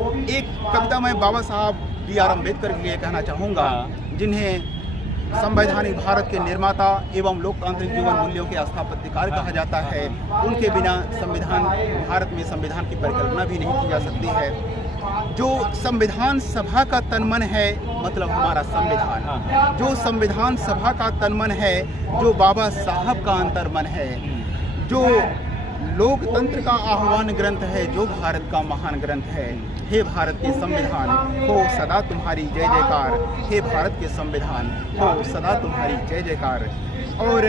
एक कविता मैं बाबा साहब B.R. अम्बेडकर के लिए कहना चाहूँगा, जिन्हें संवैधानिक भारत के निर्माता एवं लोकतांत्रिक जीवन मूल्यों के स्थापत्यकार कहा जाता है। उनके बिना संविधान, भारत में संविधान की परिकल्पना भी नहीं की जा सकती है। जो संविधान सभा का तनमन है, मतलब हमारा संविधान, जो संविधान सभा का तनमन है, जो बाबा साहब का अंतर्मन है, जो लोकतंत्र का आह्वान ग्रंथ है, जो भारत का महान ग्रंथ है। हे भारत के संविधान, हो सदा तुम्हारी जय जयकार। हे भारत के संविधान, हो सदा तुम्हारी जय जयकार। और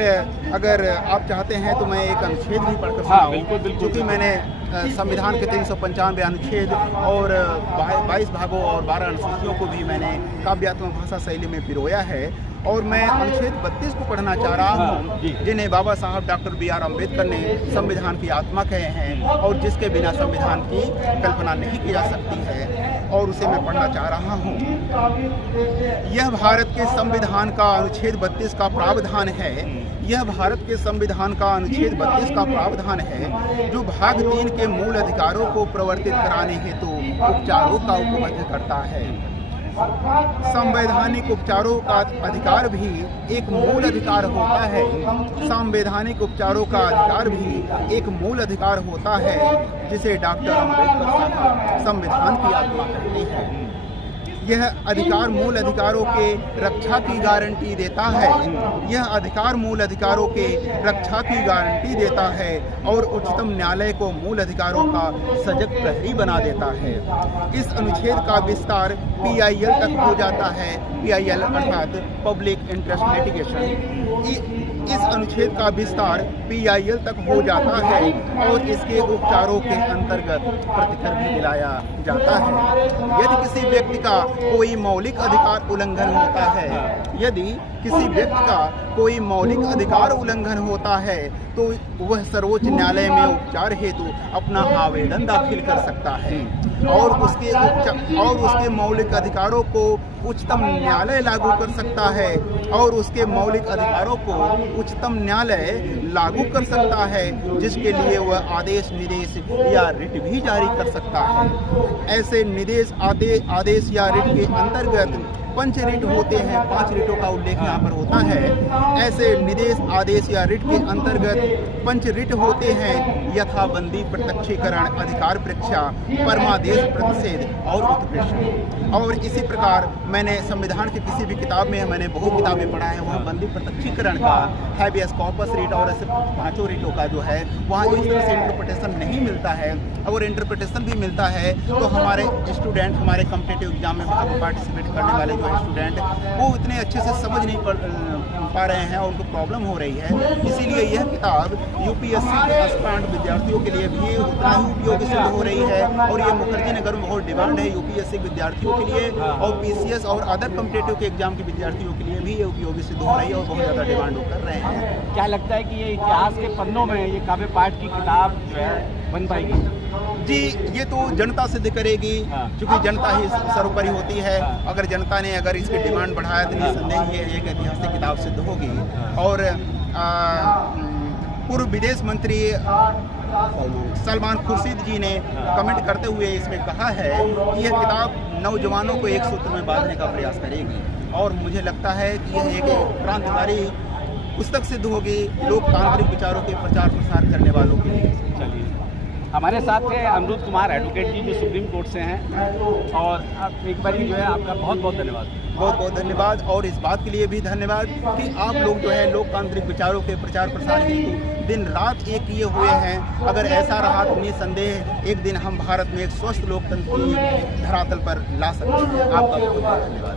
अगर आप चाहते हैं तो मैं एक अनुच्छेद भी पढ़कर सुनाऊं, क्योंकि मैंने संविधान के 395 अनुच्छेद और 22 भागों और 12 अनुसूचियों को भी मैंने काव्यात्मक भाषा शैली में पिरोया है। और मैं अनुच्छेद 32 को पढ़ना चाह रहा हूँ, जिन्हें बाबा साहब डॉक्टर B.R. अम्बेडकर ने संविधान की आत्मा कहे हैं और जिसके बिना संविधान की कल्पना नहीं की जा सकती है, और उसे मैं पढ़ना चाह रहा हूँ। यह भारत के संविधान का अनुच्छेद 32 का प्रावधान है। यह भारत के संविधान का अनुच्छेद 32 का प्रावधान है, जो भाग 3 के मूल अधिकारों को प्रवर्तित कराने हेतु उपचारों का उपबद्ध करता है। संवैधानिक उपचारों का अधिकार भी एक मूल अधिकार होता है। संवैधानिक उपचारों का अधिकार भी एक मूल अधिकार होता है, जिसे डॉक्टर अम्बेडकर साहब संविधान की आत्मा कहते हैं। यह अधिकार मूल अधिकारों के रक्षा की गारंटी देता है। यह अधिकार मूल अधिकारों के रक्षा की गारंटी देता है और उच्चतम न्यायालय को मूल अधिकारों का सजग प्रहरी बना देता है। इस अनुच्छेद का विस्तार PIL तक हो जाता है। PIL अर्थात पब्लिक इंटरेस्ट लिटिगेशन। इस अनुच्छेद का विस्तार PIL तक हो जाता है और इसके उपचारों के अंतर्गत प्रतिकर भी दिलाया जाता है। यदि किसी व्यक्ति का कोई मौलिक अधिकार उल्लंघन होता है, यदि किसी व्यक्ति का कोई मौलिक अधिकार उल्लंघन होता है, तो वह सर्वोच्च न्यायालय में उपचार हेतु अपना आवेदन दाखिल कर सकता है और उसके मौलिक अधिकारों को उच्चतम न्यायालय लागू कर सकता है और उसके मौलिक अधिकारों को उच्चतम न्यायालय लागू कर सकता है, जिसके लिए वह आदेश, निर्देश या रिट भी जारी कर सकता है। ऐसे निर्देश, आदेश या रिट के अंतर्गत 5 रिट होते हैं। 5 रिटों का उल्लेख यहाँ पर होता है। ऐसे निर्देश, आदेश या रिट के अंतर्गत 5 रिट होते हैं: यथाबंदी, प्रत्यक्षीकरण, अधिकार परीक्षा, परमादेश, प्रतिषेध और उत्प्रेषण। और इसी प्रकार मैंने संविधान की किसी भी किताब में, मैंने बहुत किताबें पढ़ा है, वहाँ बंदी प्रत्यक्षीकरण का, हैबियस कॉर्पस रिट और ऐसे 5 रिटों का जो है वहाँ इस तरह से इंटरप्रिटेशन नहीं मिलता है। अगर इंटरप्रिटेशन भी मिलता है तो हमारे स्टूडेंट, हमारे कॉम्पिटिटिव एग्जाम में पार्टिसिपेट करने वाले जो है स्टूडेंट, वो इतने अच्छे से समझ नहीं पा रहे हैं और उनको प्रॉब्लम हो रही है। इसीलिए यह किताब UPSC के एस्पिरेंट विद्यार्थियों के लिए भी उतना ही उपयोगी सिद्ध हो रही है। और ये मुखर्जी नगर में बहुत डिमांड है UPSC विद्यार्थियों के लिए, और PCS और अदर कॉम्पिटिटिव के एग्जाम के विद्यार्थियों के लिए भी ये उपयोगी सिद्ध हो रही है और बहुत ज़्यादा डिमांड कर रहे हैं। क्या लगता है कि ये इतिहास के पन्नों में ये काव्य पाठ की किताब जो है बन पाएगी? जी, ये तो जनता सिद्ध करेगी, क्योंकि जनता ही सर्वोपरि होती है। अगर जनता ने अगर इसकी डिमांड बढ़ाया तो निसंदेह ये एक ऐतिहासिक किताब सिद्ध होगी। और पूर्व विदेश मंत्री सलमान खुर्शीद जी ने कमेंट करते हुए इसमें कहा है कि यह किताब नौजवानों को एक सूत्र में बांधने का प्रयास करेगी, और मुझे लगता है कि यह एक क्रांतिकारी पुस्तक सिद्ध होगी लोकतांत्रिक विचारों के प्रचार प्रसार करने वालों के लिए। चलिए, हमारे साथ थे अमरूद कुमार एडवोकेट जी, जो सुप्रीम कोर्ट से हैं, और आप एक बार जो है आपका बहुत बहुत धन्यवाद। बहुत बहुत धन्यवाद, और इस बात के लिए भी धन्यवाद कि आप लोग जो है लोकतांत्रिक विचारों के प्रचार प्रसार हेतु दिन रात एक किए हुए हैं। अगर ऐसा रहा तो निसंदेह एक दिन हम भारत में एक स्वस्थ लोकतंत्र की धरातल पर ला सकते हैं। आपका बहुत बहुत धन्यवाद।